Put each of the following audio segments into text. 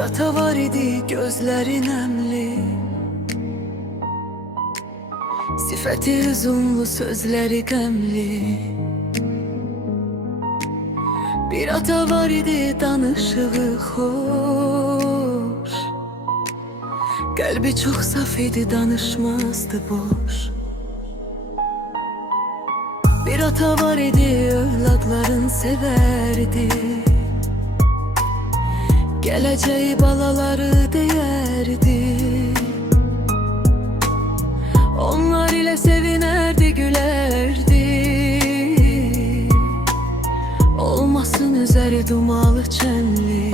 ata var idi gözlerin emli, sifəti hüzunlu sözləri qəmli. Bir ata var idi danışığı xoş, qəlbi çox saf idi, danışmazdı boş. Bir ata var idi övladların sevərdi, gələcəyi balaları deyərdi. Onlar ilə sevinərdi, gülərdi. Olmasın üzəri dumalı çənli.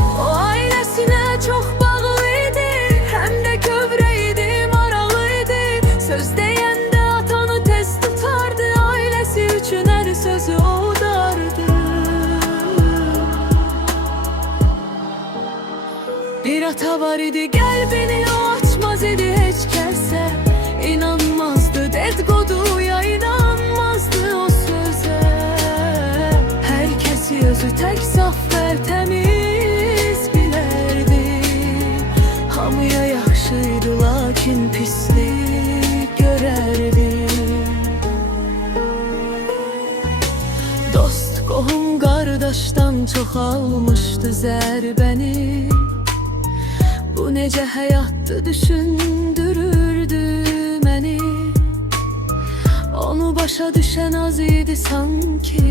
O ailəsinə çox bağlı idi, həm də kövrə idi, maralı idi. Söz deyəndə atanı tez tutardı, ailəsi üçün hər sözü odardı. Bir ata var idi, qəlbini o açmaz idi heç kəsə. İnanmazdı dedikoduya, inanmazdı o sözə. Hər kəsi özü tək saf və təmiz bilərdi. Hamıya yaxşıydı, lakin pislik görərdi. Dost, qohum, qardaşdan çox almışdı zərbəni. Bu necə həyatdı düşündürürdü məni. Onu başa düşən az idi sanki.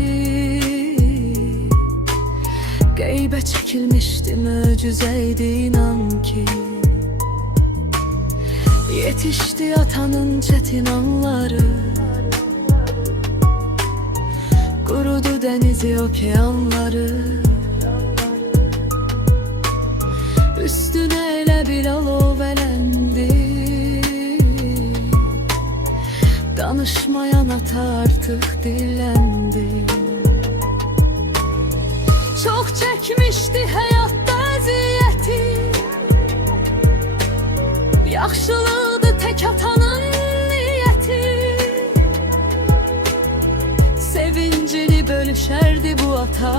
Qeybə çəkilmişdi, möcüzəydi inan ki. Yetişdi atanın çətin anları, qurudu dənizi, okeanları. Üstünə elə bir alov ələndi. Danışmayan ata artıq dilləndi. Çox çəkmişdi həyatda əziyyəti. Yaxşılıqdı tək atanın niyyəti. Sevincini bölüşərdi bu ata.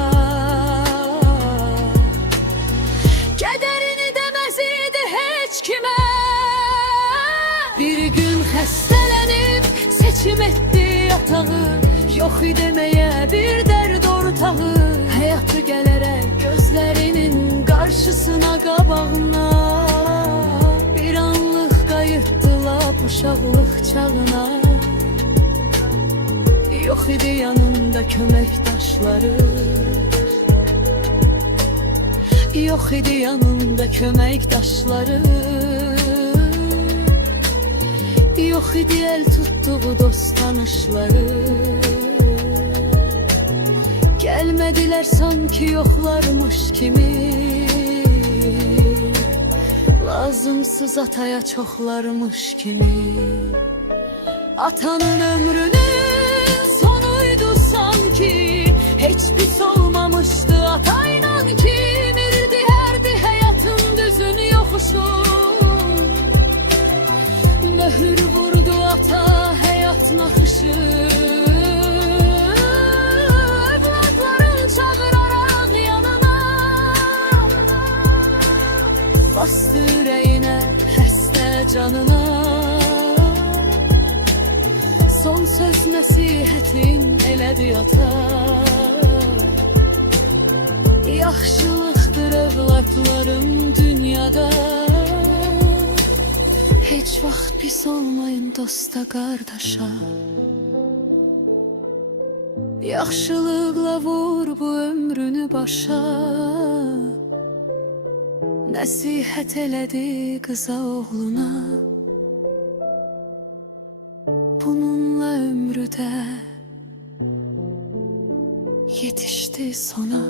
Bir gün xəstələnib seçim etdi yatağı. Yox deməyə bir dərd ortağı. Həyatı gələrək gözlərinin qarşısına, qabağına. Bir anlıq qayıtdı lap uşaqlıq çağına. Yox idi yanında köməkdaşları. Yox idi yanında köməkdaşları. Yox idi el tutduğu dost tanışları. Gəlmədilər sanki yoxlarmış kimi. Lazımsız ataya çoxlarmış kimi. Atanın ömrünün sonuydu sanki. Heç pis olmamışdı atayla ki. Mirdi hərdi həyatın düzün yoxuşu. Möhür vurdu ata həyat naxışı. Övladların çağıraraq yanına. Bastı ürəyinə, xəstə canına. Son söz nəsihətin elədi ata. Yaxşılıqdır övladların dünyada. Heç vaxt pis olmayın dosta, qardaşa. Yaxşılıqla vur bu ömrünü başa. Nəsihət elədi qıza, oğluna. Bununla ömrü də yetişdi sona.